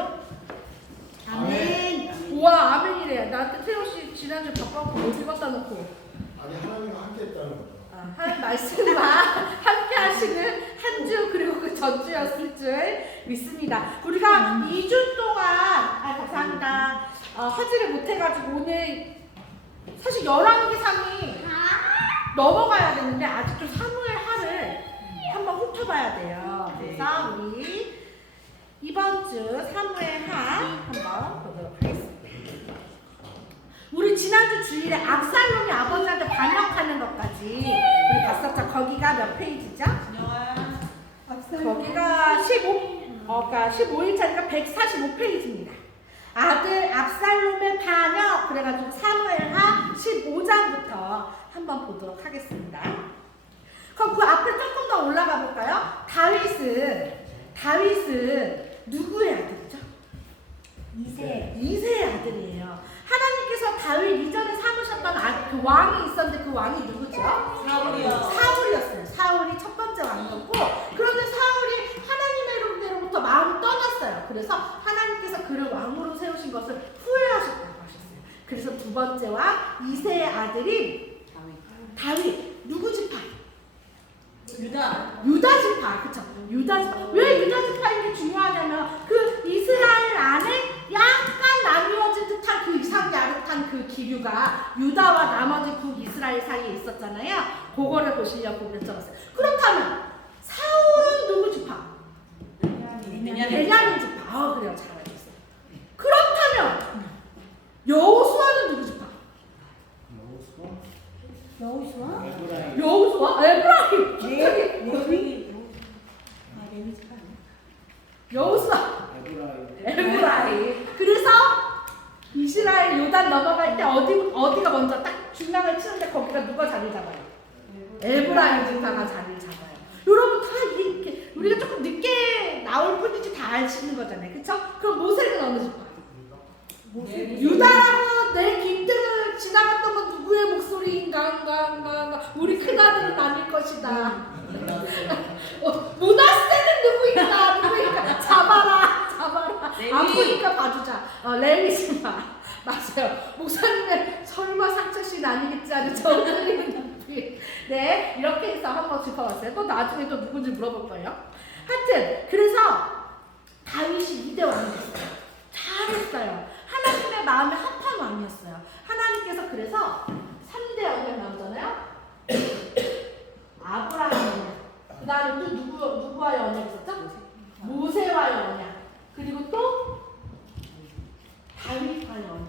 아멘이래요? 아멘. 우와, 아멘이래. 나한테 태호씨 지난주에 바빠갖고 못 읽었다 놓고. 아니 하나님과 함께 했다는 거죠. 하나님 말씀과 함께 하시는 한 주 그리고 그 전주였을 줄 믿습니다. 우리가 2주 동안 감사합니다. 하지를 못해가지고 오늘 사실 열왕기상이 넘어가야 되는데 아직도 사무엘 하를 한번 훑어봐야 돼요. 그래서 우리 이번 주 사무엘 하 한번 보도록 하겠습니다. 우리 지난주 주일에 압살롬이 아버지한테 반역하는 것까지 우리 봤었죠. 거기가 몇 페이지죠? 거기가 15일차니까 145페이지입니다. 아들 압살롬의 반역 그래가지고 사무엘하 15장부터 한번 보도록 하겠습니다. 그럼 그 앞에 조금 더 올라가 볼까요? 다윗은 누구의 아들이죠? 이새의 아들이에요. 하나님께서 다윗 이전에 삼으셨던 그 왕이 있었는데 그 왕이 누구죠? 사울이었어요. 사울이 첫 번째 왕이었고, 그런데 사울이 하나님으로부터 마음이 떠났어요. 그래서 하나님께서 그를 왕으로 세우신 것을 후회하셨다고 하셨어요. 그래서 두 번째 왕 이새의 아들이 다윗. 누구 지파? 유다 지파. 그쵸? 유다 지파. 왜 유다 지파인 게 중요하냐면 그 이스라엘 안에 약간 나뉘어진 듯한 그 이상야릇한 그 기류가 유다와 나머지 북이스라엘 사이에 있었잖아요. 그거를 보시려고 적었어요. 그렇다면 사울은 누구 지파? 베냐민 지파. 그래요. 잘 알고 있어요. 그렇다면 여호수아는 누구 지파? 여호수아? 에브라임. 여호수아. 에브라임. 그래서 이스라엘 요단 넘어갈 때 어디가 먼저 딱 중앙을 치는데 거기가 누가 자리 잡아요? 에브라임 지파가 자리를 잡아요. 여러분 다 이렇게 우리가 조금 늦게 나올 뿐이지 다 아시는 거잖아요. 그쵸? 그럼 모세는 어느 지파? 유다라고 내 깃들을 지나갔던 건 누구의 목소리인가? 우리 큰아들은 아닐 것이다. 문하세는 누구인가? 잡아라. 아프니까 봐주자. 레위 지파. 맞아요. 목사님의 설마 상처신 아니겠지 하는 저들리는 눈빛. 네, 이렇게 해서 한번 짚어봤어요. 또 나중에 또 누군지 물어볼 거예요. 하여튼 그래서 다윗이 2대 왕이 됐어요. 잘했어요. 하나님의 마음에 합한 왕이었어요. 하나님께서 그래서 3대 언약 나오잖아요. 아브라함 언약. 그 다음에 또 누구와의 언약 있었죠? 모세와의 언약. 그리고 또 다윗과의 언약.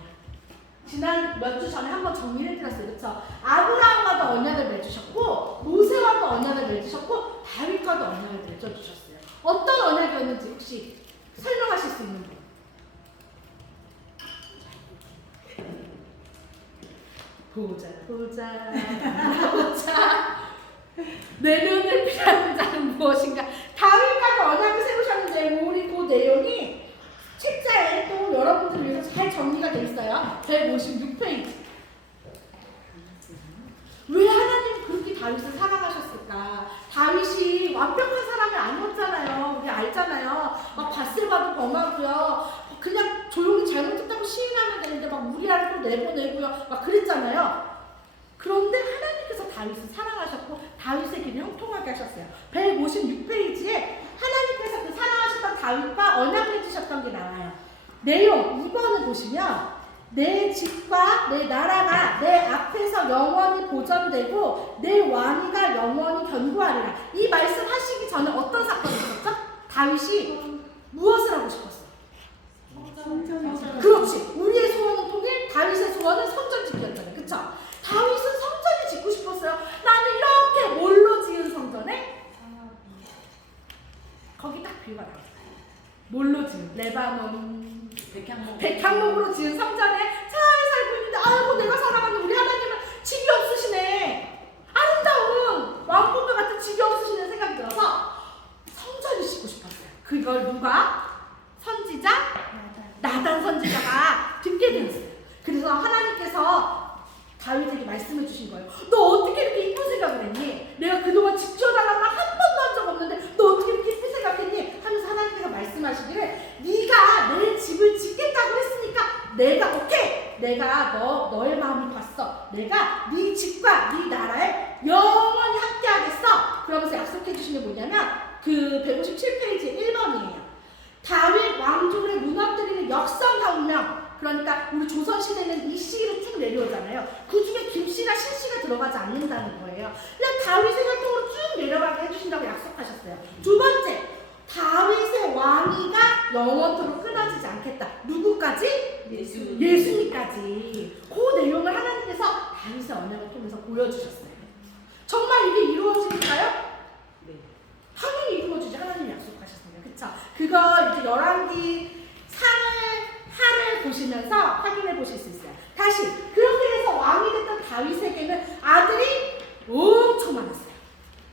지난 몇 주 전에 한번 정리를 해드렸어요. 그렇죠? 아브라함과도 언약을 맺으셨고 모세와도 언약을 맺으셨고 다윗과도 언약을 맺어주셨어요. 어떤 언약이었는지 혹시 설명하실 수 있는 분? 보자. 내면을 피하는 자는 무엇인가? 다윗과도 언약을 세우셨는데 우리 그 내용이 책자에 또 여러분들 위해서 잘 정리가 되어 있어요. 156페이지. 왜 하나님 그렇게 다윗을 사랑하셨을까? 다윗이 완벽한 사람이 아니었잖아요. 우리 알잖아요. 막 바세바도 범하고요. 그냥 조용히 잘못했다고 시인하면 되는데 막 우리아를 또 내보내고요. 막 그랬잖아요. 그런데 하나님께서 다윗을 사랑하셨고 다윗의 길을 형통하게 하셨어요. 156페이지에 하나님께서 그 사랑하셨던 다윗과 언약 맺으셨던 게 나와요. 내용 2번을 보시면 내 집과 내 나라가 내 앞에서 영원히 보존되고 내 왕위가 영원히 견고하리라. 이 말씀 하시기 전에 어떤 사건이 있었죠? 다윗이 무엇을 하고 싶었어요? 그렇지. 우리의 소원은 통일, 다윗의 소원은 성전 짓기였잖아요. 그쵸? 다윗은 성전을 짓고 싶었어요. 나는 이렇게 뭘로 지은 성전에? 거기 딱 비유가 나왔어요. 뭘로 지은? 레바논 백향목으로 지은 성전에 잘 살고 있는데 아이고 내가 사랑하는 우리 하나님은 집이 없으시네. 아름다운 왕궁과 같은 집이 없으시는 생각이 들어서 성전을 짓고 싶었어요. 그걸 누가? 선지자? 나단 선지자가 듣게 되었어요. 그래서 하나님께서 다윗에게 말씀해 주신 거예요. 너 어떻게 이렇게 이쁜 생각을 했니? 내가 그동안 지켜달라는 말 한 번도 한 적 없는데 너 어떻게 이렇게 이쁜 생각했니? 하면서 하나님께서 말씀하시기를 네가 내 내가 오케이, 내가 너의 마음을 봤어. 내가 네 집과 네 나라에 영원히 함께하겠어. 그러면서 약속해 주신 게 뭐냐면 그 157페이지 1번이에요. 다윗 왕조를 무너뜨리는 역성혁명. 그러니까 우리 조선시대는 이 시기로 쭉 내려오잖아요. 그 중에 김씨나 신씨가 들어가지 않는다는 거예요. 그냥 다윗의 활동으로 쭉 내려가게 해주신다고 약속하셨어요. 두 번째, 다윗의 왕위가 영원토록 끊어지지 않겠다. 누구까지? 예수님까지. 그 내용을 하나님께서 다윗의 언약을 통해서 보여주셨어요. 정말 이게 이루어질까요? 당연히 이루어지지. 하나님 약속하셨습니다. 그쵸? 그거 이제 열왕기 하를 보시면서 확인해 보실 수 있어요. 다시 그렇게 해서 왕이 됐던 다윗에게는 아들이 엄청 많았어요.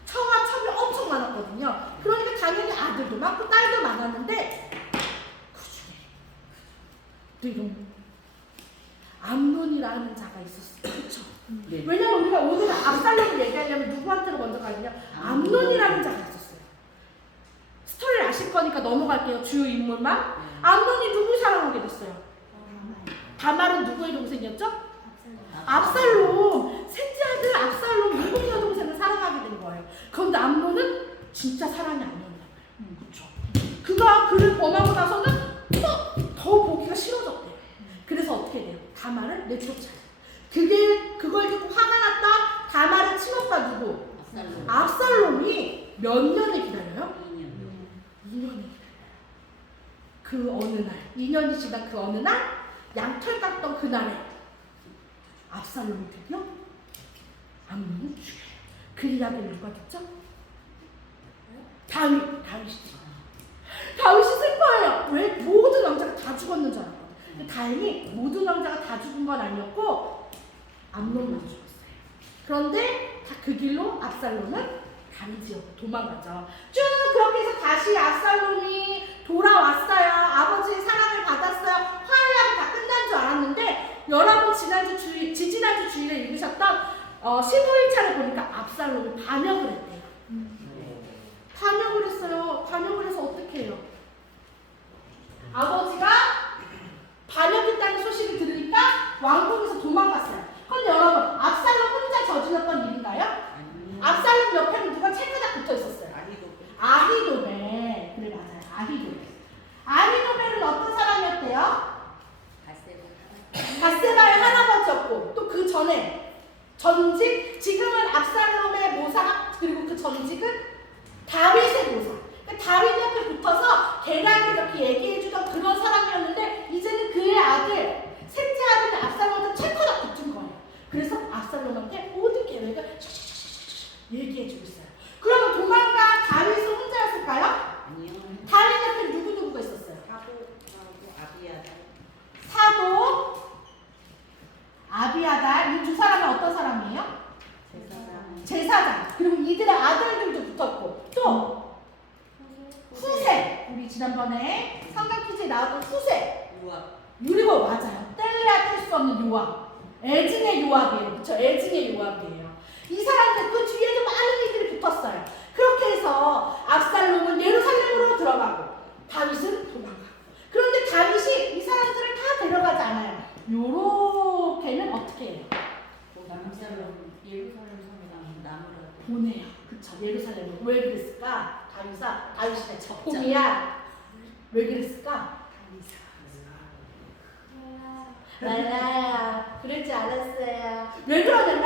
청아 첩이 엄청 많았거든요. 그러니까 당연히 아들도 많고 딸도 많았는데 그 중에 또 이런 암논이라는 자가 있었어요. 그렇죠? 네. 왜냐면 우리가 오늘 압살롬을 얘기하려면 누구한테로 먼저 가느냐? 암논이라는 자가 있었어요. 스토리를 아실 거니까 넘어갈게요. 주요 인물만. 암논이 누굴 사랑하게 됐어요? 다말은 누구의 동생이었죠? 압살롬. 셋째 아들 압살롬 일곱 여동생을 사랑하게 된 거예요. 그런데 암논은 진짜 사랑이 아니었나 봐요. 그렇죠? 그가 그를 범하고 나서는 더 보기가 싫어졌대요. 그래서 어떻게 돼요? 다말을 내쫓아요. 그걸 듣고 화가 났다. 다말의 친오빠 누구? 압살롬이 몇 년을 기다려요? 2년을 기다려요. 그 어느 날, 2년이 지난 그 어느 날, 양털 깎던 그날에 압살롬이 드디어 암논을 죽여요. 그 이야기를 누가 듣죠? 다윗이죠. 다윗이 슬퍼해요. 왜? 모든 왕자가 다 죽었는 줄 알았거든요. 근데 다행히 모든 왕자가 다 죽은 건 아니었고 암논만 죽었어요. 그런데 다 그 길로 압살롬은 다른 지역으로 도망가죠. 쭉 그렇게 해서 다시 압살롬이 돌아왔어요. 아버지의 사랑을 받았어요. 화해하고 다 끝난 줄 알았는데 여러분 지지난주 주일에 읽으셨던 15일차를 보니까 압살롬이 반역을 했대요. 반역을 했어요. 반역을 해서 어떻게 해요? 아버지가 반역했다는 소식을 들으니까 왕궁에서 도망갔어요. 그런데 여러분, 압살롬 혼자 저질렀던 일인가요? 압살롬 옆에는 누가 체크가 붙어 있었어요? 아히도벨. 그래, 맞아요. 아히도벨. 아히도벨은 어떤 사람이었대요? 바세바의 할아버지였고, 또 그 전에 전직, 지금은 압살롬의 모사, 그리고 그 전직은 다윗의 모사. 그러니까 다윗 옆에 붙어서 계략을 이렇게 얘기해주던 그런 사람이었는데, 이제는 그의 아들, 셋째 아들 압살롬한테 체크가 붙은 거예요. 그래서 압살롬한테 모든 계획을 얘기해주고 있어요. 그러면 도망간 다윗은 혼자였을까요? 아니요. 다윗 옆에 누구누구가 있었어요? 사도, 아비아달. 이 두 사람은 어떤 사람이에요? 제사장. 그리고 이들의 아들들도 붙었고, 또 후세. 우리 지난번에 성경 퀴즈에 나왔던 후세. 유리고 맞아요. 뗄래야 뗄 수 없는 요압. 애증의 요압이에요. 그렇죠? 애증의 요압이에요. 이 사람들 그 뒤에도 많은 이들이 붙었어요. 그렇게 해서 압살롬은 예루살렘으로 들어가고 다윗은 도망가고. 그런데 다윗이 이 사람들을 다 데려가지 않아요. 요렇게는 어떻게 해요? 예루살렘 성에 나무라도 보내요. 그쵸? 예루살렘을. 왜 그랬을까? 다윗이 적공이야. 왜 그랬을까? 말라야. 그러지 않았어요. 왜 그러냐면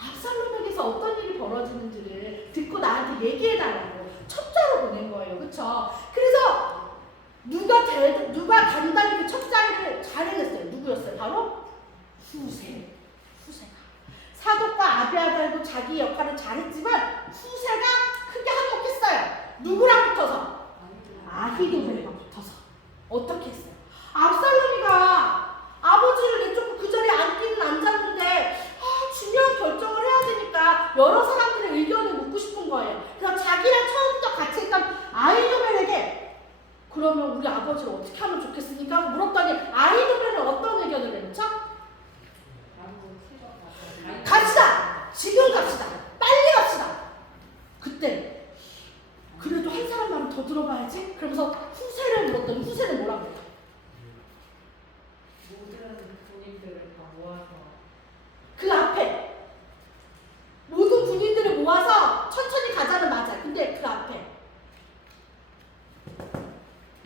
압살롬에게서 어떤 일이 벌어지는지를 듣고 나한테 얘기해달라고 첩자로 보낸 거예요. 그쵸? 그래서 누가 단단히 그 첩자를 잘 해냈어요. 누구였어요? 바로 후세가. 사독과 아비아달도 자기 역할을 잘했지만 후세가 크게 한몫했어요. 누구랑 붙어서? 아히도벨과 붙어서. 어떻게 했어요? 압살롬이가 아버지를 내쫓고 그 자리에 앉기는 앉았는데 중요한 결정을 해야 되니까 여러 사람들의 의견을 묻고 싶은 거예요. 그래서 자기랑 처음부터 같이 했던 아히도벨에게 그러면 우리 아버지를 어떻게 하면 좋겠습니까? 물었더니 아히도벨은 어떤 의견을 내놓죠? 갑시다! 지금 갑시다! 빨리 갑시다! 그때 그래도 한 사람 말은 더 들어봐야지? 그러면서 후세를 물었더니 후세는 뭐라고 해요?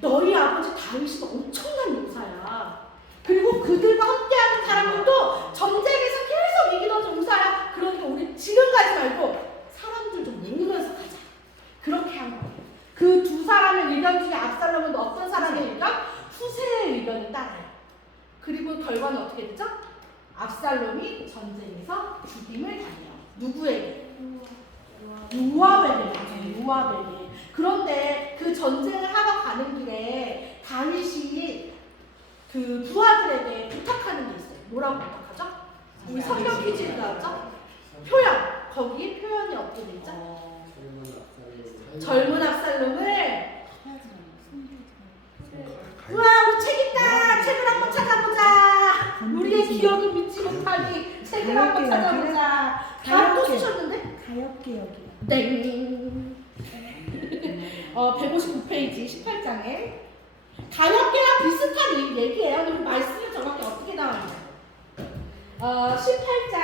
너희 아버지 다윗은 엄청난 용사야. 그리고 그들과 함께하는 사람들도 전쟁에서 계속 이기던 용사야. 그러니까 우리 지금 가지 말고 사람들 좀 모으면서 가자. 그렇게 한 거예요. 그 두 사람의 의견 중에 압살롬은 어떤 사람의 의견? 후세의 의견을 따라요. 그리고 결과는 어떻게 되죠? 압살롬이 전쟁에서 죽임을 당해요. 누구에게? 요압에게. 요압에게. 그런데 그 전쟁을 하러 가는 길에 다윗이 그 부하들에게 부탁하는 게 있어요. 뭐라고 부탁하죠? 우리 성경 퀴즈에 나왔죠? 표현. 거기 표현이 어떻게 되죠? 젊은 압살롬을 우와 우리 책 있다. 책을 한번 찾아보자. 우리의 기억을 믿지 못하니 책을 한번 찾아보자. 다 또 쓰셨는데? 가엾기억이요. 땡. 159페이지 18장에 가엾게랑 비슷한 얘기예요. 근데 말씀은 정확히 어떻게 나왔냐? 18장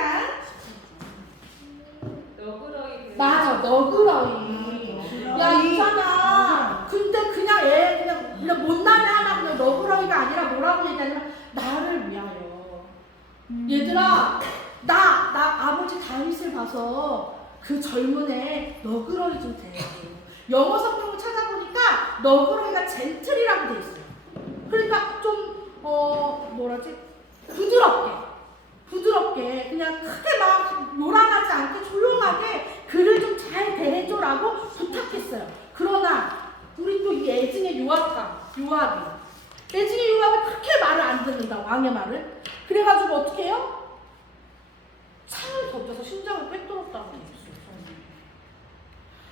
너그러이. 맞아, 너그러이. 야, 있잖아. 근데 그냥 그냥 못난애 하나 그냥 너그러이가 아니라 뭐라고 얘기하냐면 나를 위하여. 얘들아, 나 아버지 다윗을 봐서 그 젊은 애 너그러이 좀 돼. 영어 성경을 찾아보니까 너그러이가 젠틀이라고 돼 있어요. 그러니까 좀 뭐라지? 부드럽게 그냥 크게 막 요란하지 않게 조용하게 그를 좀 잘 대해줘라고 부탁했어요. 그러나 우리 또 이 애증의 요압이 그렇게 말을 안 듣는다. 왕의 말을. 그래가지고 어떻게 해요? 창을 던져서 심장을 꿰뚫었다고 했어요.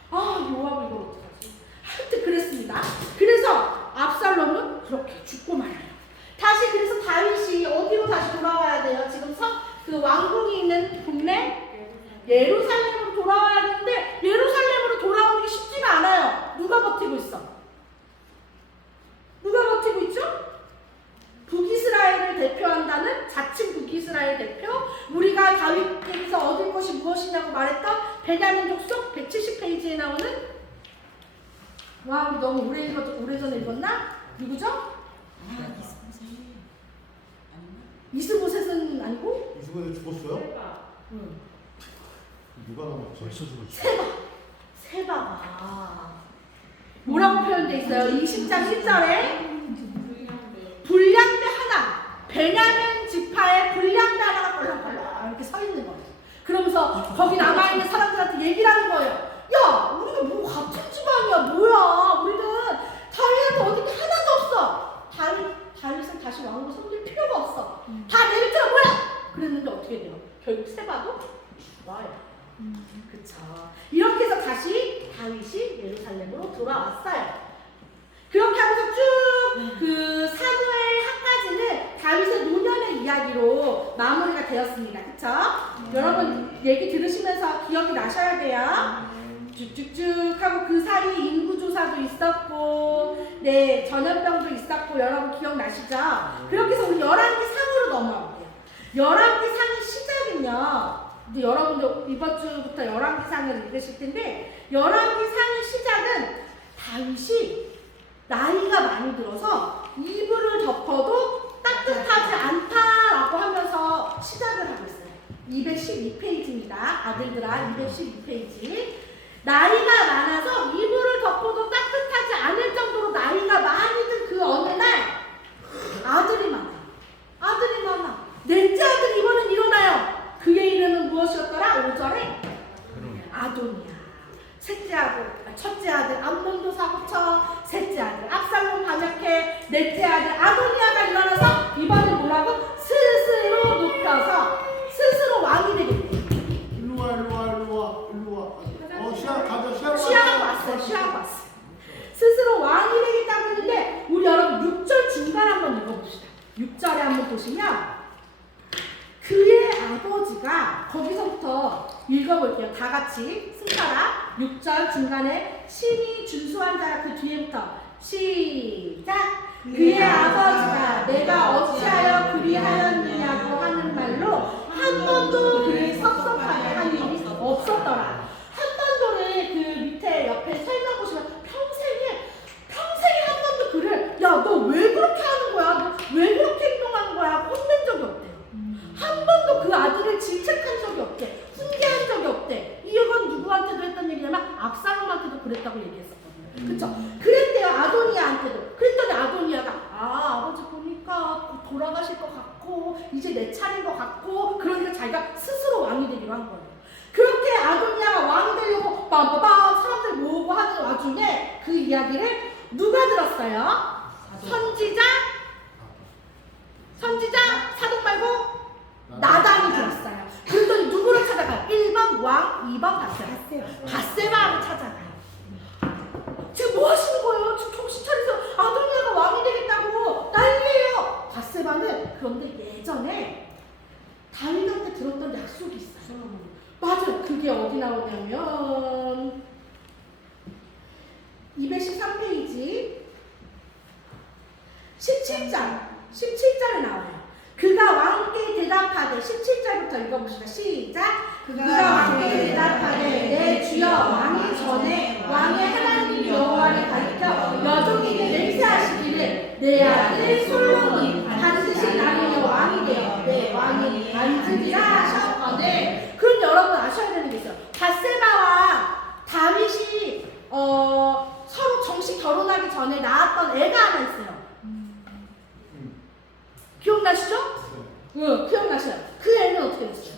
아, 요압을 이걸 어떡하지? 하여튼 그랬습니다. 그래서 압살롬은 그렇게 죽고 말아요. 다시 그래서 다윗이 어디로 다시 돌아와야 돼요? 지금 그 왕궁이 있는 동네 예루살렘으로 돌아와야 되는데 예루살렘으로 돌아오는 게 쉽지가 않아요. 누가 버티고 있어? 누가 버티고 있죠? 북이스라엘을 대표한다는 자칭 북이스라엘 대표, 우리가 다윗에게서 얻을 것이 무엇이냐고 말했던 베냐민 족속 170페이지에 나오는 와 우리 너무 오래전에 읽었나? 누구죠? 이스보셋은 아니고? 이스보셋 죽었어요? 응. 누가 나면 벌써 죽었어. 세바가 뭐라고 표현되어 있어요? 20장 1절에 불량배 하나, 베냐민 지파의 불량배 하나가 꼴랑꼴랑 이렇게 서 있는 거예요. 그러면서 거기 남아있는 사람들한테 얘기를 하는 거예요. 야, 우리가 뭐 같은 집안이야, 뭐야. 우리는 다윗한테 얻은 게 하나도 없어. 다윗은 다시 왕으로 섬길 필요가 없어. 다 내 밑으로 몰라. 그랬는데 어떻게 돼요? 결국 세바도 죽어요. 그쵸. 이렇게 해서 다시 다윗이 예루살렘으로 돌아왔어요. 그렇게 하면서 쭉 그 사무엘 하까지는 다윗의 노년의 이야기로 마무리가 되었습니다. 그쵸? 여러분 얘기 들으시면서 기억이 나셔야 돼요. 쭉쭉쭉 하고 그 사이 인구조사도 있었고 네 전염병도 있었고 여러분 기억나시죠? 그렇게 해서 우리 열왕기 상으로 넘어갈게요. 열왕기 상의 시작은요. 이제 여러분들 이번 주부터 열왕기 상을 읽으실 텐데 열왕기 상의 시작은 다윗이 나이가 많이 들어서 이불을 덮어도 따뜻하지 않다라고 하면서 시작을 하고 있어요. 212페이지입니다. 아들들아 212페이지. 나이가 많아서 이불을 덮어도 따뜻하지 않을 정도로 나이가 많이 든 그 어느 날 아들이 많아. 넷째 아들이 이번엔 일어나요. 그의 이름은 무엇이었더라? 5절에 아도니아. 첫째 아들 암논도 사고쳐, 셋째 아들 압살롬 반역해, 넷째 아들 아도니아가 일어나서 이번엔 뭐라고? 스스로 높여서 스스로 왕이 되겠대. 일로 와. 시아하고 왔어요. 스스로 왕이 되겠다고 했는데 우리 여러분 6절 중간 한번 읽어봅시다. 6절에 한번 보시면 그의 아버지가 거기서부터 읽어볼게요. 다 같이 승따라 6절 중간에 신이 준수한 자라 그 뒤에부터 시작. 그의 아버지가 내가 어찌하여 그리하였느냐고 하는 말로 한 번도 그를 섭섭하게 한 일이 없었더라. 한반도를 그 밑에 옆에 설명 보시면 평생에 한 번도 그를 받고 그러니까 자기가 스스로 왕이 되기로 한 거예요. 그렇게 아도니아가 왕이 되려고 빰빰빰 사람들 모으고 하는 와중에 그 이야기를 누가 들었어요? 선지자 사독 말고 나단이 들었어요. 그랬더니 누구를 찾아가요? 1번 왕, 2번 밧세바를 찾아가요. 지금 뭐 하시는 거예요? 지금 정신 차리세요. 아도니아가 왕이 되겠다고 난리예요. 밧세바는 그런데 예전에 다윗한테 들었던 약속이 있어요. 맞아요. 그게 어디 나오냐면 213페이지 17절에 나와요. 그가 왕께 대답하되 17절부터 읽어봅시다. 시작. 그가 왕께 대답하되 내 주여 왕이 전에 왕의 하나님 여호와를 가리켜 여종에게 맹세하시기를 내 아들 솔로몬이 반드시 나중에 왕이 되어 내 왕이 앉으리라 하셨거늘. 그럼 여러분 아셔야 되는 게 있어요. 밧세바와 다윗이 서로 정식 결혼하기 전에 낳았던 애가 하나 있어요. 기억나시죠? 응, 기억나셔요. 그 애는 어떻게 됐어요?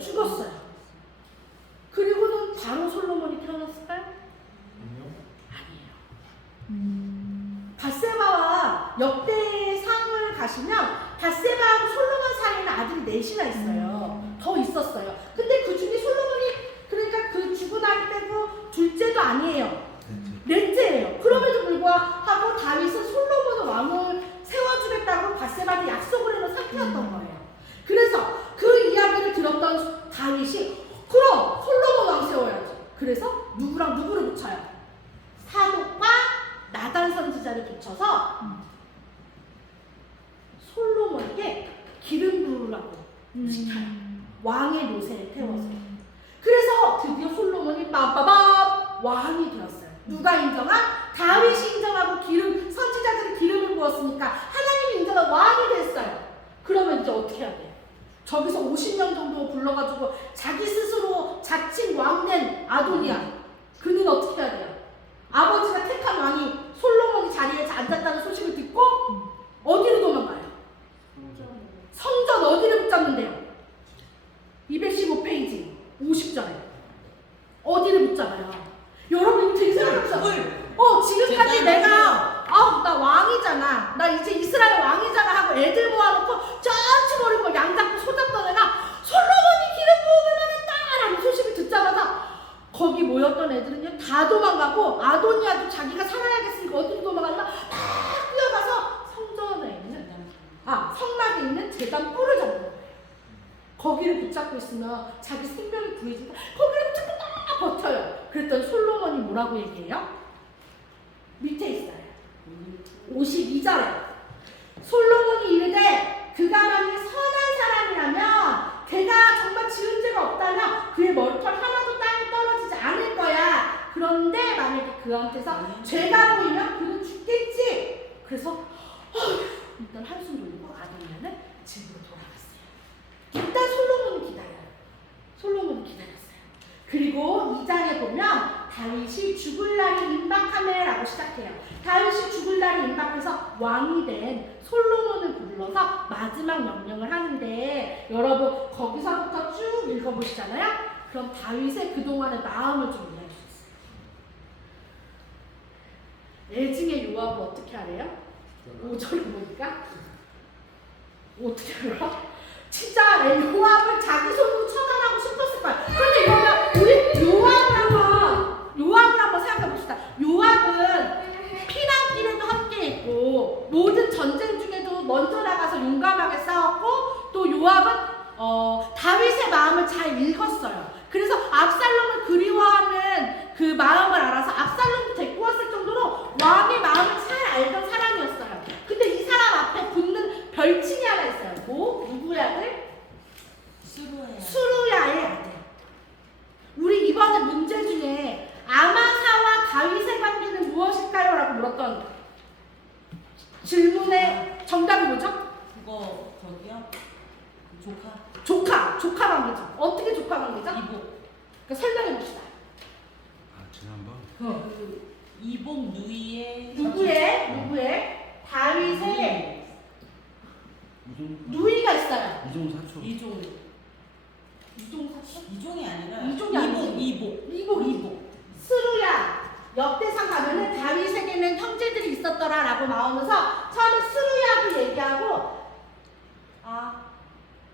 죽었어요. 그리고는 바로 솔로몬이 태어났을까요? 아니에요. 밧세바와 역대상을 가시면 밧세바하고 솔로몬 사이에는 아들이 넷이나 있어요. 더 있었어요. 근데 그 중에 솔로몬이 그러니까 그 죽은 아이 빼고 둘째도 아니에요. 넷째예요. 그럼에도 불구하고 다윗은 솔로몬의 왕을 세워주겠다고 밧세바한테 약속을 해놓은 상태였던 거예요. 그래서 그 이야기를 들었던 다윗이 그럼 솔로몬 왕 세워야지. 그래서 누구랑 누구를 붙여요? 사독과 나단 선지자를 붙여서 솔로몬에게 기름 부으라고 시켜요. 왕의 노새를 태워서. 그래서 드디어 솔로몬이 빠빠밤 왕이 되었어요. 누가 인정한? 다윗이 인정하고 선지자들이 기름을 부었으니까 하나님이 인정한 왕이 됐어요. 그러면 이제 어떻게 해야 돼요? 저기서 50명 정도 불러가지고 자기 스스로 자칭 왕된 아도니아, 그는 어떻게 해야 돼요? 아버지가 택한 왕이 솔로몬이 자리에 앉았다는 소식을 듣고 어디로 도망가요? 성전 어디를 붙잡는데요? 215페이지 50절에 어디를 붙잡아요? 여러분 이거 되게 생각해보세요. 지금까지 내가 나 왕이잖아, 나 이제 이스라엘 왕이잖아 하고 애들 모아놓고 쩐치 모르고 양 잡고 소 잡던 애가 솔로몬이 기름 부음을 받았다라는 소식을 듣자마자 거기 모였던 애들은요 다 도망가고 아도니아도 자기가 살아야겠으니까 어디로 도망가나 다 뛰어가서 성전에 있는 성막에 있는 제단 뿔을 잡는 거예요. 거기를 붙잡고 있으면 자기 생명이 구해진다. 거기를 붙잡고 딱 버텨요. 그랬더니 솔로몬이 뭐라고 얘기해요? 밑에 있어요. 52절에 솔로몬이 이르되 그가 만일 선한 사람이라면 걔가 정말 지은 죄가 없다면 그의 머리털 하나도 땅에 떨어지지 않을 거야. 그런데 만약에 그한테서 죄가 보이면 그는 죽겠지. 그래서 일단 한숨 돌리고 아도니아는 집으로 돌아갔어요. 일단 솔로몬이 기다렸어요. 그리고 2장에 보면 다윗이 죽을 날이 임박하네라고 시작해요. 다윗이 죽을 날이 임박해서 왕이 된 솔로몬을 불러서 마지막 명령을 하는데 여러분 거기서부터 쭉 읽어보시잖아요. 그럼 다윗의 그동안의 마음을 좀 이해할 수 있어요. 애증의 요압을 어떻게 하래요? 5절을 보니까 어떻게 알아? 진짜 요압을 자기 손으로 처단하고 싶었을 거야. 그런데 우리 요압을 한번 생각해 봅시다. 요압은 피난길에도 함께 있고 모든 전쟁 중에도 먼저 나가서 용감하게 싸웠고 또 요압은 다윗의 마음을 잘 읽었어요. 그래서 압살롬을 그리워하는 그 마음을 알아서 압살롬을 데리고 왔을 정도로 왕의 마음을 잘 알던 사람이었어요. 근데 이 사람 앞에 붙는 별칭이 하나 있어요. 누구의 아들? 수루야의 아들. 우리 이번에 문제 중에 아마사와 다윗의 관계는 무엇일까요? 라고 물었던 질문의 정답이 뭐죠? 그거 저기요? 조카 관계죠. 어떻게 조카 관계죠? 이복. 그러니까 설명해 봅시다. 지난번 이복 누이의 누구의? 다윗의 누이가 있어요. 있어요? 이종 사촌. 이종. 이종 사촌? 이종이 아니라 이종이 아니지. 이복. 스루야. 역대상 가면은 다윗에게는 형제들이 있었더라라고 나오면서 처음에 스루야도 얘기하고 뭐야?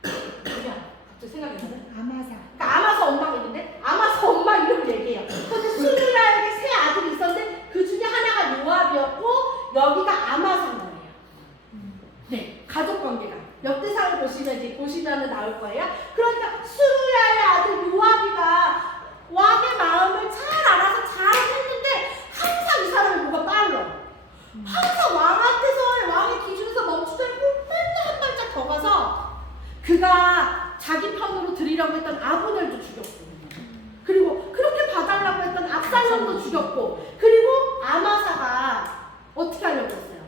갑자기 생각이 나네. 아마사. 그러니까 아마사 엄마가 있는데 아마사 엄마 이름을 얘기해요. 근데 스루야에게 세 아들이 있었는데 그 중에 하나가 요압이었고 여기가 아마사인 거예요. 네, 가족 관계가 역대상을 보시면은 나올 거예요. 그러니까 스루야의 아들 요압이가 왕의 마음을 잘 알아서 잘 했는데 항상 이 사람이 뭐가 빨라. 항상 왕한테서 왕의 기준에서 멈추지 않고 맨날 한 발짝 더 가서 그가 자기 편으로 드리려고 했던 아브넬도 죽였고 그리고 그렇게 봐달라고 했던 압살롬도 죽였고 그리고 아마사가 어떻게 하려고 했어요?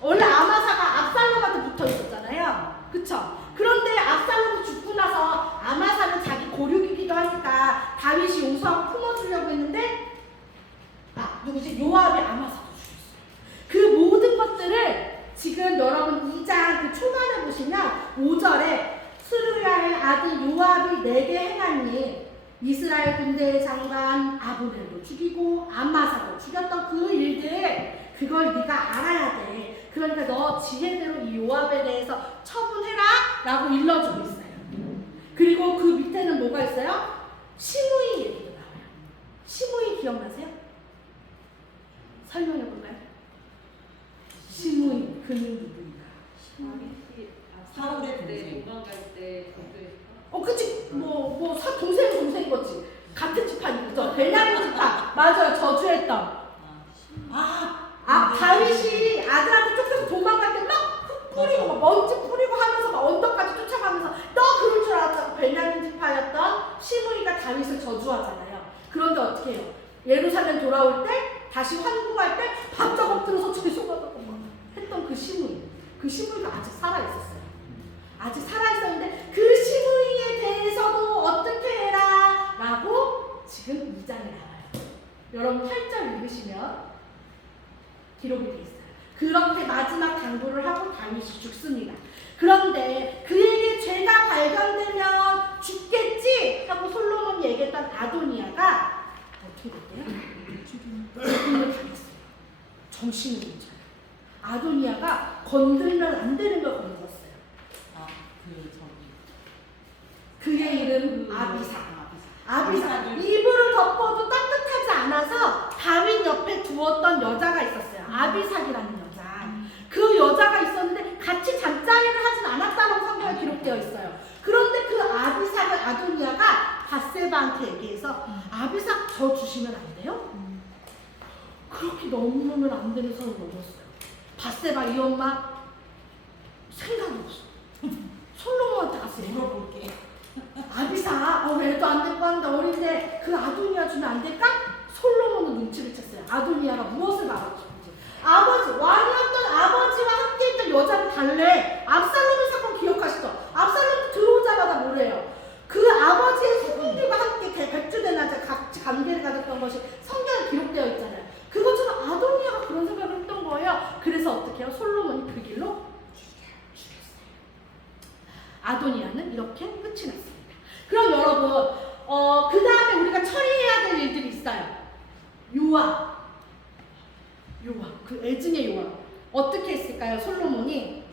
원래 아마사가 압살롬한테 붙어 있었잖아요. 그쵸? 그런데 압살롬이 죽고 나서 아마사는 자기 고륙이기도 하니까 다윗이 용서하고 품어주려고 했는데 누구지? 요압이 아마사도 죽였어요. 그 모든 것들을 지금 여러분 2장 그 초반에 보시면 5절에 스루야의 아들 요압이 내게 행한 일 이스라엘 군대의 장관 아브넬도 죽이고 아마사도 죽였던 그 일들 그걸 네가 알아야 돼. 그러니까 너 지혜대로 이 요압에 대해서 처분해라 라고 일러주고 있어요. 그리고 그 밑에는 뭐가 있어요? 시므이 얘기도 나와요. 시므이 기억나세요? 설명해볼까요? 시므이 그는 누구인가? 사울의 동생. 도망갈 때 그때 그치? 동생인 거지. 같은 집안이죠. 베냐민 집안. 맞아요. 저주했던. 다윗이 아들한테 쫓겨서 도망갈 때 막 흙 뿌리고 막 먼지 뿌리고 하면서 막 언덕까지 쫓아가면서 너 그럴 줄 알았다고 베냐민 지파였던 시므이가 다윗을 저주하잖아요. 그런데 어떻게 해요? 예루살렘 돌아올 때 다시 환궁할 때 바짝 엎드려서 죄송하다고 막 했던 그 시므이가 아직 살아있었어요. 아직 살아있었는데 그 시므이에 대해서도 어떻게 해라 라고 지금 2장에 나와요. 여러분 8절 읽으시면 기록이 되어 있어요. 그렇게 마지막 당부를 하고 다윗이 죽습니다. 그런데 그에게 죄가 발견되면 죽겠지 하고 솔로몬이 얘기했던 아도니아가 어떻게 됐대요? 죽음을 당했어요. 정신을 못 차려요. 아도니아가 건들면 안 되는 걸 건드렸어요. 그의 이름 아비사. 이불을 덮어도 따뜻하지 않아서 다윗 옆에 두었던 여자가 있었어요. 아비삭이라는 여자. 그 여자가 있었는데 같이 잠자리를 하진 않았다는 성경에 기록되어 있어요. 그런데 그 아비삭을 아도니아가 밧세바한테 얘기해서 아비삭 저 주시면 안 돼요? 그렇게 넘으면 안 되는 선을 넘었어요. 밧세바 이 엄마 생각이 없어. 솔로몬한테 가서 물어볼게. 아비사, 애도 안 데리고 하는데 어린데 그 아도니아 주면 안 될까? 솔로몬은 눈치를 챘어요. 아도니아가 무엇을 말하고 싶은지. 왕이었던 아버지와 함께 있던 여자는 달래. 압살롬의 사건 기억하시죠? 압살롬 들어오자마자 뭐래요? 그 아버지의 소군들과 함께 백주대낮에 같이 관계를 가졌던 것이 성경에 기록되어 있잖아요. 그것처럼 아도니아가 그런 생각을 했던 거예요. 그래서 어떻게 해요? 솔로몬이 그 길로 죽였어요. 아도니아는 이렇게 끝이 났습니다. 그럼 여러분, 그 다음에 우리가 처리해야 될 일들이 있어요. 요압, 그 애증의 요압. 어떻게 했을까요? 솔로몬이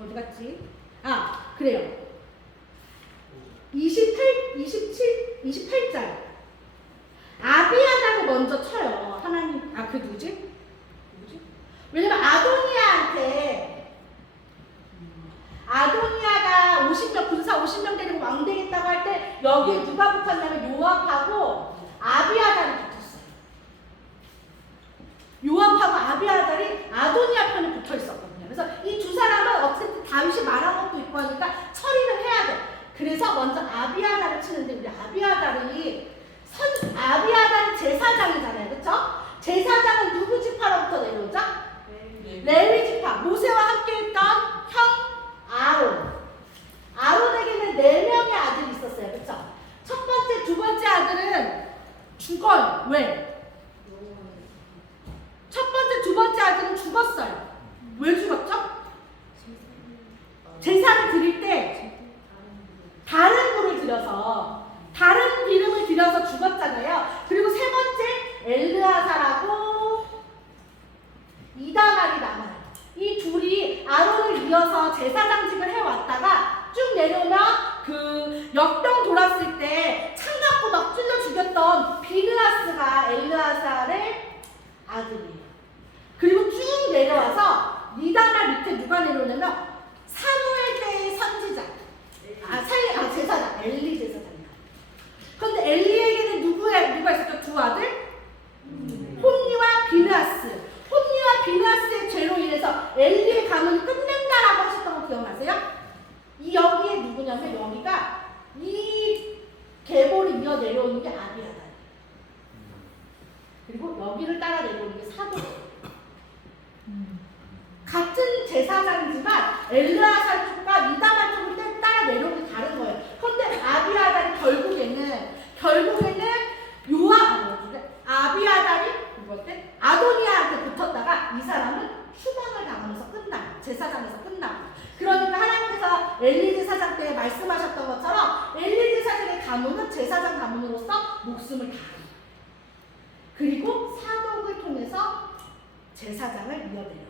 어디 갔지? 그래요. 28절. 아비아다를 먼저 쳐요. 하나님, 그 누구지? 왜냐면 아도니아가 50명, 군사 50명 데리고 왕 되겠다고 할 때 여기에 누가 붙었냐면 요압하고 아비아달이 붙었어요. 요압하고 아비아달이 아도니아 편에 붙어 있었거든요. 그래서 이 두 사람은 어쨌든 다윗이 말한 것도 있고 하니까 처리를 해야 돼. 그래서 먼저 아비아달을 치는데 우리 아비아달이 제사장이잖아요. 그쵸? 제사장은 누구 지파로부터 내려오죠? 레위 지파. 모세와 함께 했던 형 아론에게는 4명의 아들이 있었어요. 그쵸? 첫 번째, 두 번째 아들은 죽어요. 왜? 첫 번째 죽었어요. 왜 죽었죠? 제사를 드릴 때 다른 불을 들여서 다른 기름을 들여서 죽었잖아요. 그리고 세 번째 엘르아사라고 이다말이 남아요. 이 둘이 아론을 이어서 제사장직을 해왔다가 쭉 내려오면 그 역병 돌았을 때 창갖고 막 찔러 죽였던 비느하스가 엘르아살의 아들이에요. 그리고 쭉 내려와서 이다말 밑에 누가 내려오냐면 사무엘 때의 선지자, 제사장, 엘리 제사장이야. 그런데 엘리에게는 누가 있었죠? 두 아들? 홈리와 비느하스. 홈리와 비느하스의 죄로 인해서 엘리의 가문이 끝낸다라고 하셨던 거 기억나세요? 이 여기에 누구냐면 여기가 이 계보를 이어 내려오는 게 아비아다. 그리고 여기를 따라 내려오는 게 사도예요. 같은 제사장이지만 엘르아살 쪽과 이다말 쪽을 따라 내려오는 게 다른 거예요. 그런데 아비아달이 결국에는 아비아달이 아도니아한테 붙었다가 이 사람은 추방을 당하면서 끝나요. 제사장에서 끝나고. 그러니까 하나님께서 엘리 제사장 때 말씀하셨던 것처럼 엘리 제사장의 가문은 제사장 가문으로서 목숨을 다합니다. 그리고 사독을 통해서 제사장을 이어내려갔어요.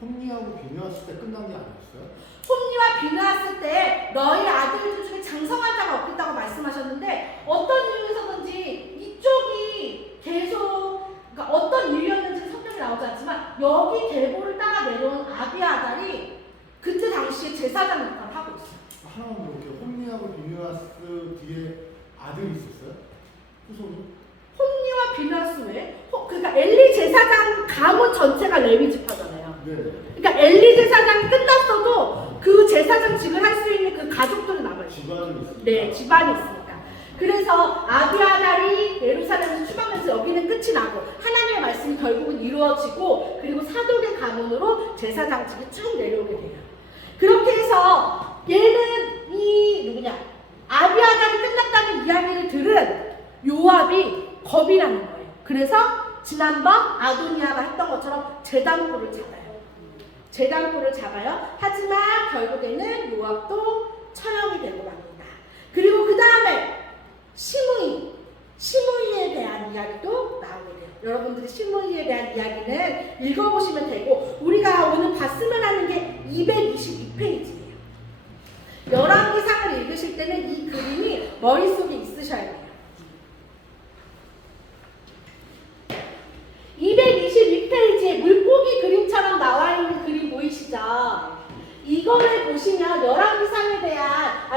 홈리하고 비누았을 때 끝난 게 아니었어요? 홈리와 비누았을 때 너희 아들들 중에 장성한 자가 없겠다고 말씀하셨는데 어떤 이유에서든지 이쪽이 계속 그러니까 어떤 이유였는지는 성경에 나오지 않지만 여기 계보를 따라 내려온 아비아달이 그때 당시에 제사장 역할을 하고 있어요. 하나만 물어볼게요. 홈리하고 비누아스 뒤에 아들이 있었어요? 후손이? 홈리와 비누아스 왜? 그러니까 엘리 제사장 가문 전체가 레위 지파잖아요. 네. 그러니까 엘리 제사장이 끝났어도 그 제사장직을 할 수 있는 그 가족들은 남아있어요. 집안이 있으니까. 네, 집안이 있으니까. 그래서 아비아달이 예루살렘에서 추방해서 여기는 끝이 나고 하나님의 말씀이 결국은 이루어지고 그리고 사독의 가문으로 제사장직이 쭉 내려오게 돼요. 그렇게 해서 얘는 아비아달이 끝났다는 이야기를 들은 요압이 겁이 나는 거예요. 그래서 지난번 아도니아가 했던 것처럼 제단불을 잡아요. 하지만 결국에는 요압도 처형이 되고 맙니다. 그리고 그 다음에 시므이에 대한 이야기도 나오게 돼요. 여러분들이 시므이에 대한 이야기는 읽어보시면 되고 우리가 오늘 봤으면 하는 게 222페이지예요. 열왕기상을 읽으실 때는 이 그림이 머릿속에 있으셔야 돼요. 222페이지에 물고기 그림처럼 나와 있는 그림 보이시죠? 이거를 보시면 열왕기상에 대한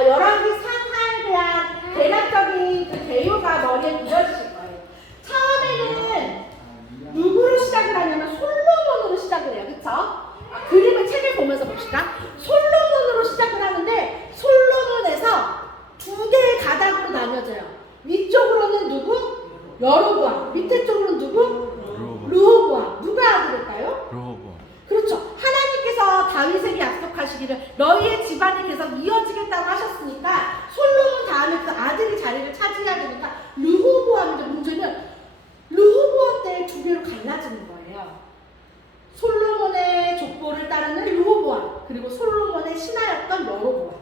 대략적인 그 개요가 머리에 그려지실 거예요. 처음에는 누구로 시작을 하냐면 솔로몬으로 시작을 해요. 그쵸? 그림을 책을 보면서 봅시다. 솔로몬으로 시작을 하는데 솔로몬에서 두 개의 가닥으로 나뉘어져요. 위쪽으로는 누구? 여로보암. 밑에 쪽으로는 누구? 르호보암. 누가 아들일까요? 르호보암. 그렇죠. 하나님께서 다윗에게 약속하시기를 너희의 집안이 계속 이어지겠다고 하셨으니까 솔로몬 다음에 그 아들이 자리를 차지해야 되니까 르호보암인데 문제는 르호보암 때 두 개로 갈라지는 거예요. 솔로몬의 족보를 따르는 르호보암 그리고 솔로몬의 신하였던 여로보암.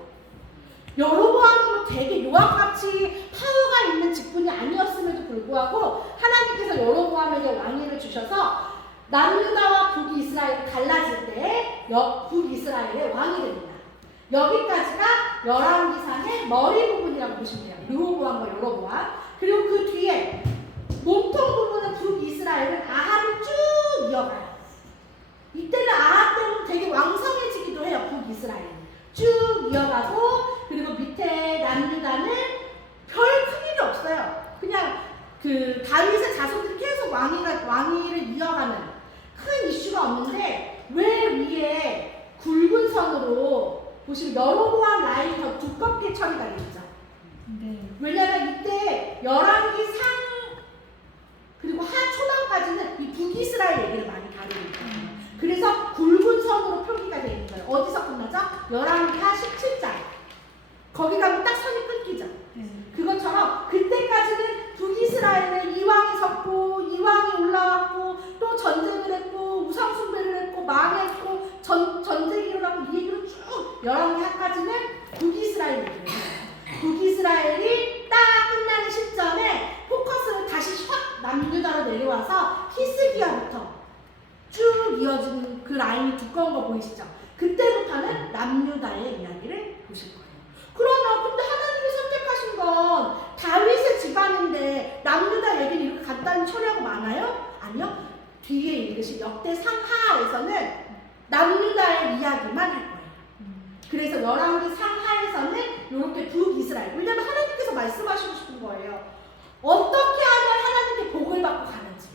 여로보암은 되게 요압같이 파워가 있는 직분이 아니었음에도 불구하고 하나님께서 여로보암에게 왕위를 주셔서 남유다와 북이스라엘이 갈라질 때 북이스라엘의 왕이 됩니다. 여기까지가 열왕기상의 머리 부분이라고 보시면 돼요. 르호보암과 여로보암. 그리고 그 뒤에 몸통 부분은 북이스라엘은 아합을 쭉 이어가요. 이때는 아합 때문에 되게 왕성해지기도 해요. 북이스라엘은 쭉 이어가고 그리고 밑에 남유다는 별 큰일이 없어요. 그냥 그 다윗의 자손들이 계속 왕위를 이어가는 큰 이슈가 없는데 왜 위에 굵은 선으로 보시면 여로보암 라인이 더 두껍게 처리가 되죠. 네. 왜냐면 이때 열왕기상 그리고 하초반까지는 이 북이스라엘 얘기를 많이 다루니까. 그래서 굵은 선으로 표기가 되어 있는 거예요. 어디서 끝나죠? 열왕기하 17장. 거기 가면 딱 선이 끊기죠. 그것처럼 그때까지는 북이스라엘에 이 왕이 섰고 이 왕이 올라왔고 또 전쟁을 했고 우상숭배를 남유다로 내려와서 히스기야부터 쭉 이어진 그 라인이 두꺼운 거 보이시죠? 그때부터는 남유다의 이야기를 보실 거예요. 그러면 근데 하나님이 선택하신 건 다윗의 집안인데 남유다 얘기를 이렇게 간단히 처리하고 많아요? 아니요. 뒤에 읽으신 역대상하에서는 남유다의 이야기만 할 거예요. 그래서 열왕기 상하에서는 이렇게 북이스라엘. 왜냐면 하나님께서 말씀하시고 싶은 거예요. 어떻게 하면 하나님께 복을 받고 가는지,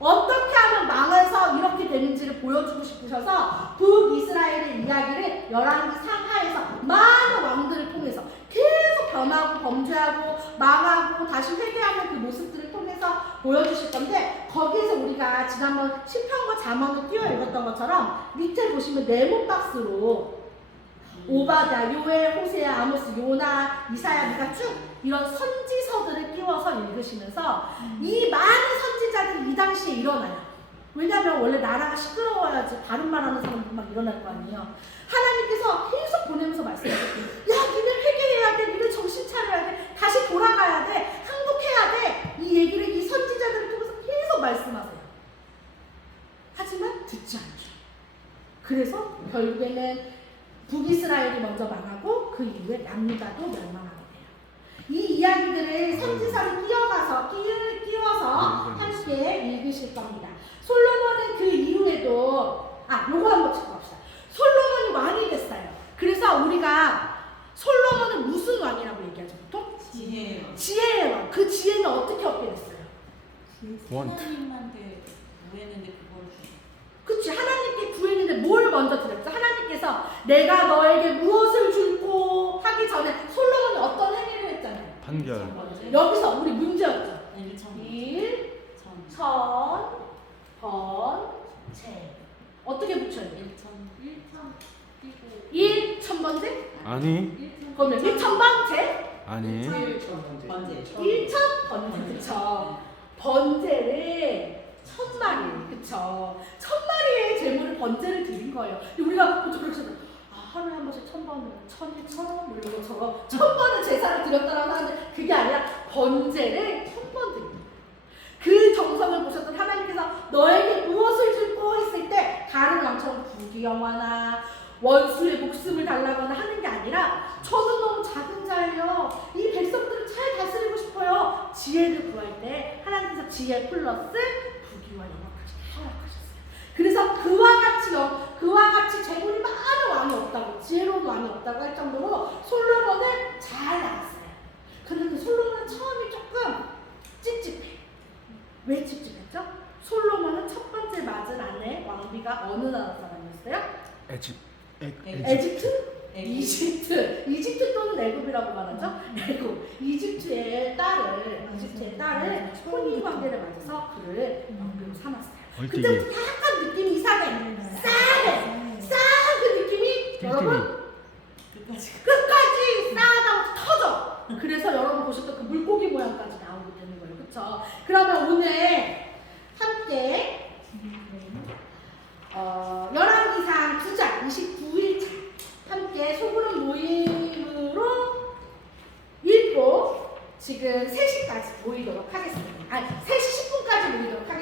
어떻게 하면 망해서 이렇게 되는지를 보여주고 싶으셔서 북이스라엘의 이야기를 열왕기 상하에서 많은 왕들을 통해서 계속 변하고 범죄하고 망하고 다시 회개하는 그 모습들을 통해서 보여주실 건데, 거기에서 우리가 지난번 시편과 잠언을 띄워 읽었던 것처럼 밑에 보시면 네모 박스로 오바댜, 요엘, 호세야, 아모스, 요나, 이사야, 미가 쭉 이런 선지서들을 띄워서 읽으시면서 이 많은 선지자들이 이 당시에 일어나요. 왜냐하면 원래 나라가 시끄러워야지 바른 말하는 사람들 막 일어날 거 아니에요. 하나님께서 계속 보내면서 말씀하셨어요. 야, 니들 회개해야 돼, 니들 정신 차려야 돼, 다시 돌아가야 돼, 항복해야 돼. 이 얘기를 이 선지자들을 통해서 계속 말씀하세요. 하지만 듣지 않죠. 그래서 결국에는 북이스라엘이 먼저 망하고 그 이후에 남유다도 멸망하게 돼요. 이 이야기들을 선지서를 끼워서 함께 읽으실 겁니다. 솔로몬은 그 이후에도 요거 한번 짚고 갑시다. 솔로몬이 왕이 됐어요. 그래서 우리가 솔로몬은 무슨 왕이라고 얘기하죠 보통? 지혜의 왕. 그 지혜는 어떻게 얻게 됐어요? 하나님한테 구했는데 그걸 그치, 하나님께 구했는데 뭘 먼저 드렸죠? 하나님께서 내가 너에게 무엇을 줄고 하기 전에 솔로몬이 어떤 행위를 했잖아요. 판결. 여기서 우리 문제였죠. 1천, 1천, 번, 제. 어떻게 붙여요? 1,000번째? 아니. 그러면 1,000번째? 아니. 1,000번째. 그쵸. 번제를 1,000마리, 그쵸. 1,000마리의 재물을 번제를 드린 거예요. 근데 우리가 저렇게 하루에 한 번씩 1,000번을 1,000일 이런 것처럼 1,000번을 제사를 드렸다라고 하는데 그게 아니라 번제를 1,000번 드린 거예요. 그 정성을 보셨던 하나님께서 너에게 무엇을 줄고 했을 때 다른 왕처럼 부귀영화나 원수의 목숨을 달라거나 하는 게 아니라 저는 너무 작은 자예요. 이 백성들을 잘 다스리고 싶어요. 지혜를 구할 때 하나님께서 지혜 플러스 부귀와 영화까지 허락하셨어요. 그래서 그와 같이 재물이 많은 왕이 없다고, 지혜로운 왕이 없다고 할 정도로 솔로몬은 잘 나갔어요. 그런데 솔로몬은 처음이 조금 찝찝해. 왜 찝찝했죠? 솔로몬은 첫 번째 맞은 아내 왕비가 어느 나라 사람이었어요? 에집트? 이집트 또는 애굽이라고 말하죠? 애굽. 이집트의 딸을 혼인 관계를 맞아서 그를 왕비로 삼았어요. 그때부터 약간 느낌이 이상해. 싸한 그 느낌이 여러분 끝까지 싸하다고 터져. 그래서 여러분 보셨던 그 물고기 모양까지 나오게 되는 거예요. 그쵸? 그러면 오늘 함께 열왕기상 9장 29일차 함께 소그룹 모임으로 읽고 지금 3시까지 모이도록 하겠습니다. 3시 10분까지 모이도록 하겠습니다.